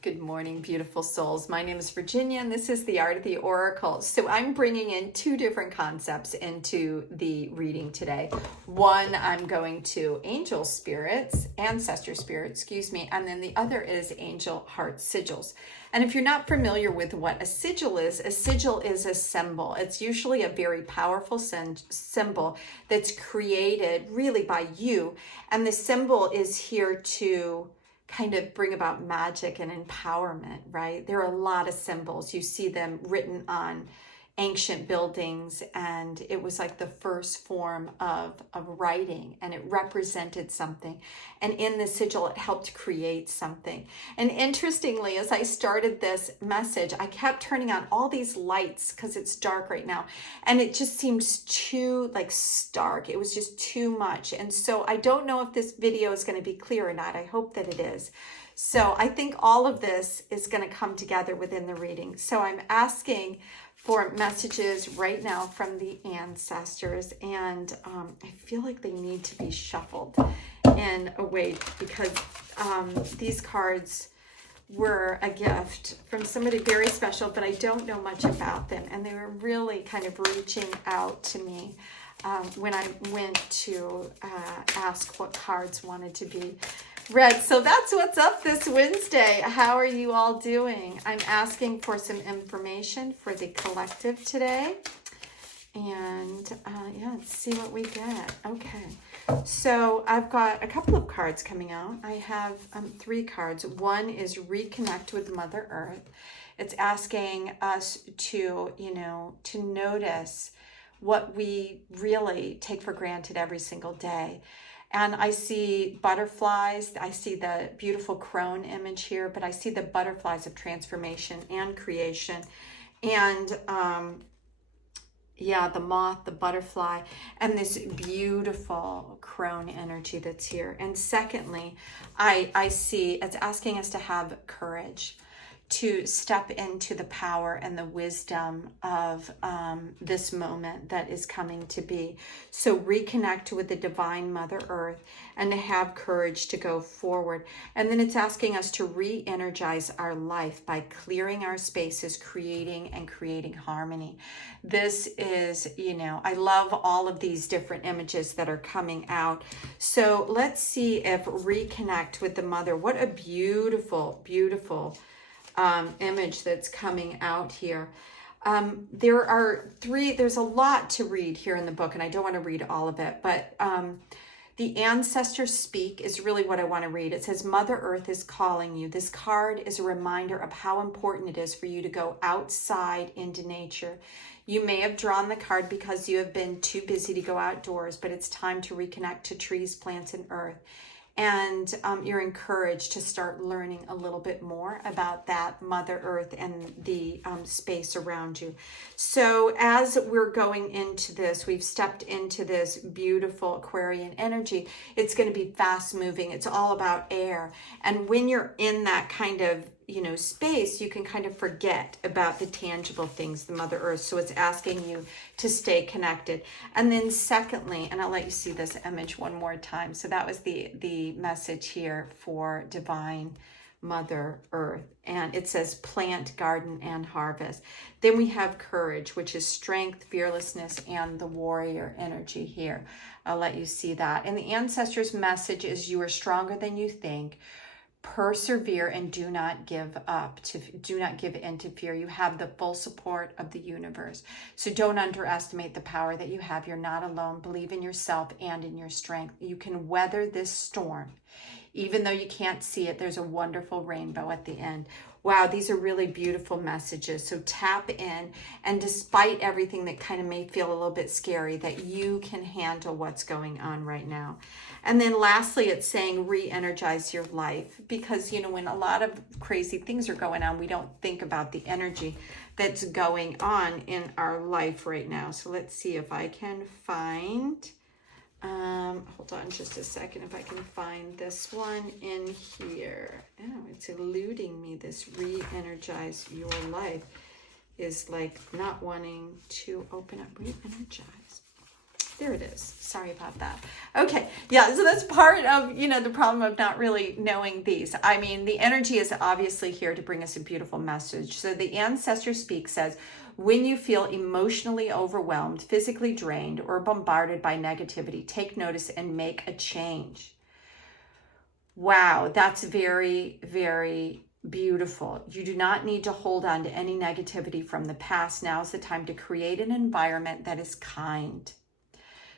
Good morning, beautiful souls. My name is Virginia, and this is the Art of the Oracle. So I'm bringing in two different concepts into the reading today. One, I'm going to angel spirits, ancestor spirits, excuse me, and then the other is angel heart sigils. And if you're not familiar with what a sigil is a symbol. It's usually a very powerful symbol that's created really by you. And the symbol is here to kind of bring about magic and empowerment, right? There are a lot of symbols. You see them written on ancient buildings, and it was like the first form of writing, and it represented something. And in the sigil, it helped create something. And interestingly, as I started this message, I kept turning on all these lights because it's dark right now, and it just seems too stark. It was just too much. And so I don't know if this video is going to be clear or not. I hope that it is. So I think all of this is going to come together within the reading. So I'm asking for messages right now from the ancestors, and I feel like they need to be shuffled in a way because these cards were a gift from somebody very special, but I don't know much about them, and they were really kind of reaching out to me when I went to ask what cards wanted to be read. So that's what's up this Wednesday. How are you all doing? I'm asking for some information for the collective today. And yeah, let's see what we get. Okay. So I've got a couple of cards coming out. I have three cards. One is Reconnect with Mother Earth. It's asking us to, to notice what we really take for granted every single day. And I see butterflies. I see the beautiful crone image here, but I see the butterflies of transformation and creation. And yeah, the moth, the butterfly, and this beautiful crone energy that's here. And secondly, I see it's asking us to have courage, to step into the power and the wisdom of this moment that is coming to be. So reconnect with the divine Mother Earth and to have courage to go forward. And then it's asking us to re-energize our life by clearing our spaces, creating harmony. This is, I love all of these different images that are coming out. So let's see if reconnect with the mother. What a beautiful, beautiful image that's coming out here. There's a lot to read here in the book, and I don't want to read all of it, but the ancestors speak is really what I want to read. It says, Mother Earth is calling you. This card is a reminder of how important it is for you to go outside into nature. You may have drawn the card because you have been too busy to go outdoors, but it's time to reconnect to trees, plants, and earth. And you're encouraged to start learning a little bit more about that Mother Earth and the space around you. So as we're going into this, we've stepped into this beautiful Aquarian energy. It's going to be fast moving. It's all about air. And when you're in that kind of space, you can kind of forget about the tangible things, the Mother Earth. So it's asking you to stay connected. And then secondly, and I'll let you see this image one more time. So that was the message here for divine Mother Earth. And it says plant, garden, and harvest. Then we have courage, which is strength, fearlessness, and the warrior energy here. I'll let you see that. And the ancestors' message is you are stronger than you think. Persevere and do not give in to fear. You have the full support of the universe. So don't underestimate the power that you have. You're not alone. Believe in yourself and in your strength. You can weather this storm. Even though you can't see it, there's a wonderful rainbow at the end. Wow, these are really beautiful messages. So tap in, and despite everything that kind of may feel a little bit scary, that you can handle what's going on right now. And then lastly, it's saying re-energize your life, because when a lot of crazy things are going on, we don't think about the energy that's going on in our life right now. So let's see if I can find hold on just a second, if I can find this one in here. Oh, it's eluding me. This re-energize your life is like not wanting to open up. Re-energize. There it is. Sorry about that. Okay. Yeah. So that's part of, the problem of not really knowing these. I mean, the energy is obviously here to bring us a beautiful message. So the Ancestor Speak says, when you feel emotionally overwhelmed, physically drained, or bombarded by negativity, take notice and make a change. Wow. That's very, very beautiful. You do not need to hold on to any negativity from the past. Now is the time to create an environment that is kind,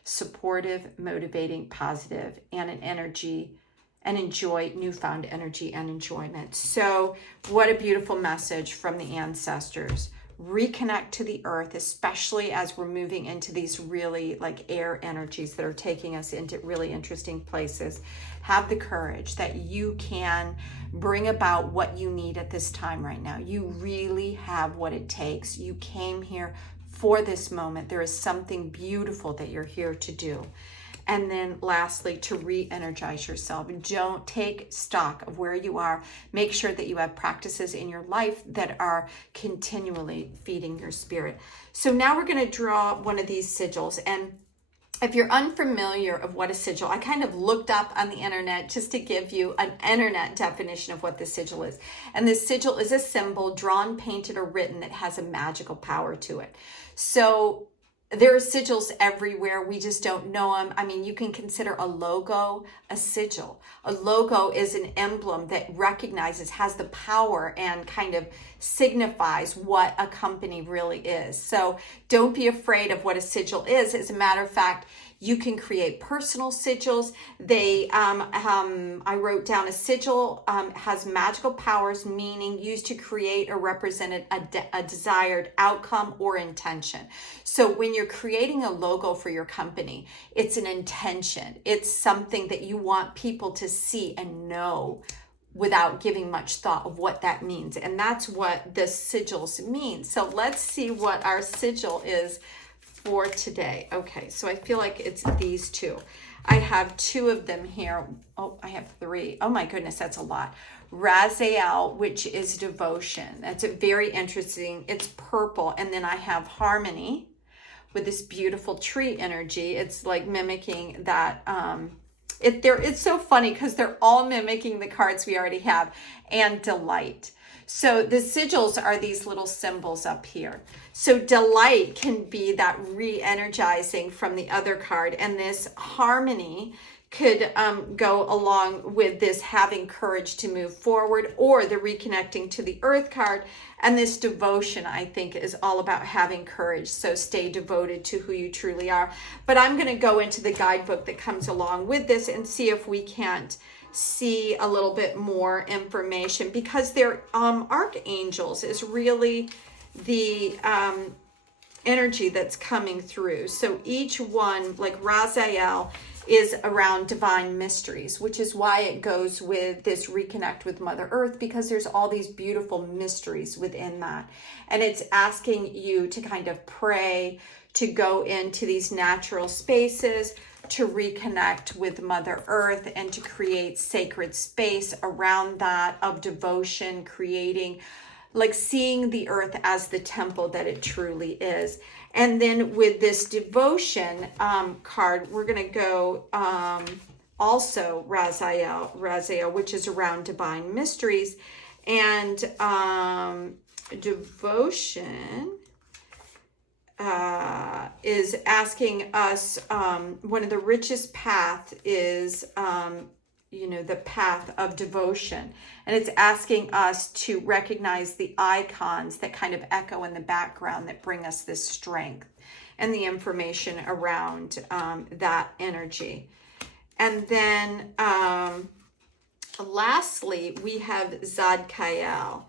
supportive, motivating, positive, and an energy, and enjoy newfound energy and enjoyment. So what a beautiful message from the ancestors. Reconnect to the earth, especially as we're moving into these really like air energies that are taking us into really interesting places. Have the courage that you can bring about what you need at this time right now. You really have what it takes. You came here for this moment. There is something beautiful that you're here to do. And then lastly, to re-energize yourself. Don't take stock of where you are. Make sure that you have practices in your life that are continually feeding your spirit. So now we're going to draw one of these sigils. And if you're unfamiliar of what a sigil, I kind of looked up on the internet just to give you an internet definition of what the sigil is. And the sigil is a symbol drawn, painted, or written that has a magical power to it. So there are sigils everywhere. We just don't know them. I mean, you can consider a logo a sigil. A logo is an emblem that recognizes, has the power and kind of signifies what a company really is. So don't be afraid of what a sigil is. As a matter of fact, you can create personal sigils. I wrote down a sigil has magical powers, meaning used to create or represent a desired outcome or intention. So when you're creating a logo for your company, it's an intention. It's something that you want people to see and know without giving much thought of what that means. And that's what the sigils mean. So let's see what our sigil is for today. Okay, so I feel like it's these two. I have two of them here. Oh, I have three. Oh my goodness, that's a lot. Raziel, which is devotion. That's very interesting. It's purple. And then I have harmony with this beautiful tree energy. It's like mimicking that. It's so funny because they're all mimicking the cards we already have. And delight. So the sigils are these little symbols up here. So delight can be that re-energizing from the other card. And this harmony could go along with this having courage to move forward, or the reconnecting to the earth card. And this devotion, I think, is all about having courage. So stay devoted to who you truly are. But I'm going to go into the guidebook that comes along with this and see if we can't see a little bit more information, because their archangels is really the energy that's coming through. So each one, like Raziel, is around divine mysteries, which is why it goes with this reconnect with Mother Earth, because there's all these beautiful mysteries within that. And it's asking you to kind of pray, to go into these natural spaces, to reconnect with Mother Earth, and to create sacred space around that of devotion, creating, like seeing the earth as the temple that it truly is. And then with this devotion card, we're going to go also Raziel, which is around divine mysteries. And devotion is asking us, one of the richest path is, the path of devotion. And it's asking us to recognize the icons that kind of echo in the background that bring us this strength and the information around that energy. And then lastly, we have Jade-Sky,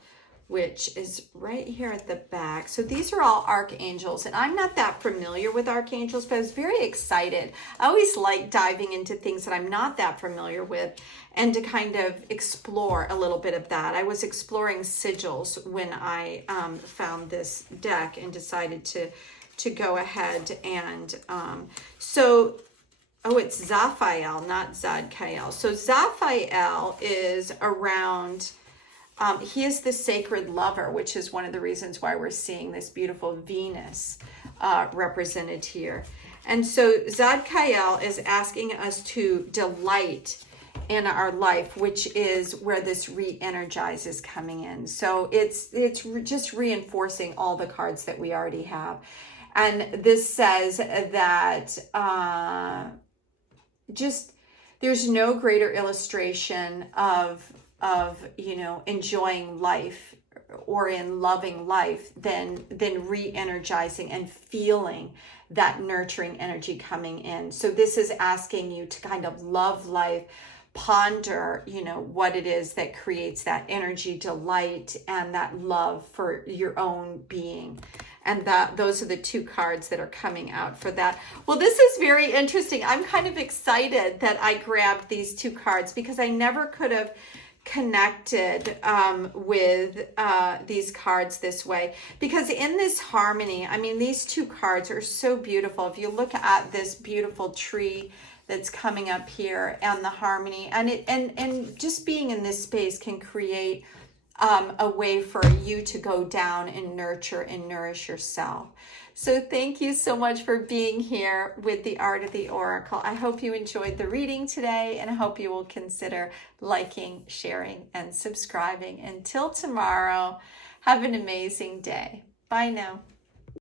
which is right here at the back. So these are all archangels, and I'm not that familiar with archangels, but I was very excited. I always like diving into things that I'm not that familiar with, and to kind of explore a little bit of that. I was exploring sigils when I found this deck and decided to go ahead and it's Zaphael, not Jade-Sky. So Zaphael is around, he is the sacred lover, which is one of the reasons why we're seeing this beautiful Venus represented here. And so Zadkiel is asking us to delight in our life, which is where this re-energize is coming in. So it's just reinforcing all the cards that we already have. And this says that just there's no greater illustration of enjoying life or in loving life than re-energizing and feeling that nurturing energy coming in. So this is asking you to kind of love life, ponder, what it is that creates that energy, delight, and that love for your own being. And those are the two cards that are coming out for that. Well, this is very interesting. I'm kind of excited that I grabbed these two cards because I never could have connected with these cards this way, because in this harmony, I mean, these two cards are so beautiful. If you look at this beautiful tree that's coming up here and the harmony, and just being in this space can create a way for you to go down and nurture and nourish yourself. So thank you so much for being here with the Art of the Oracle. I hope you enjoyed the reading today, and I hope you will consider liking, sharing, and subscribing. Until tomorrow, have an amazing day. Bye now.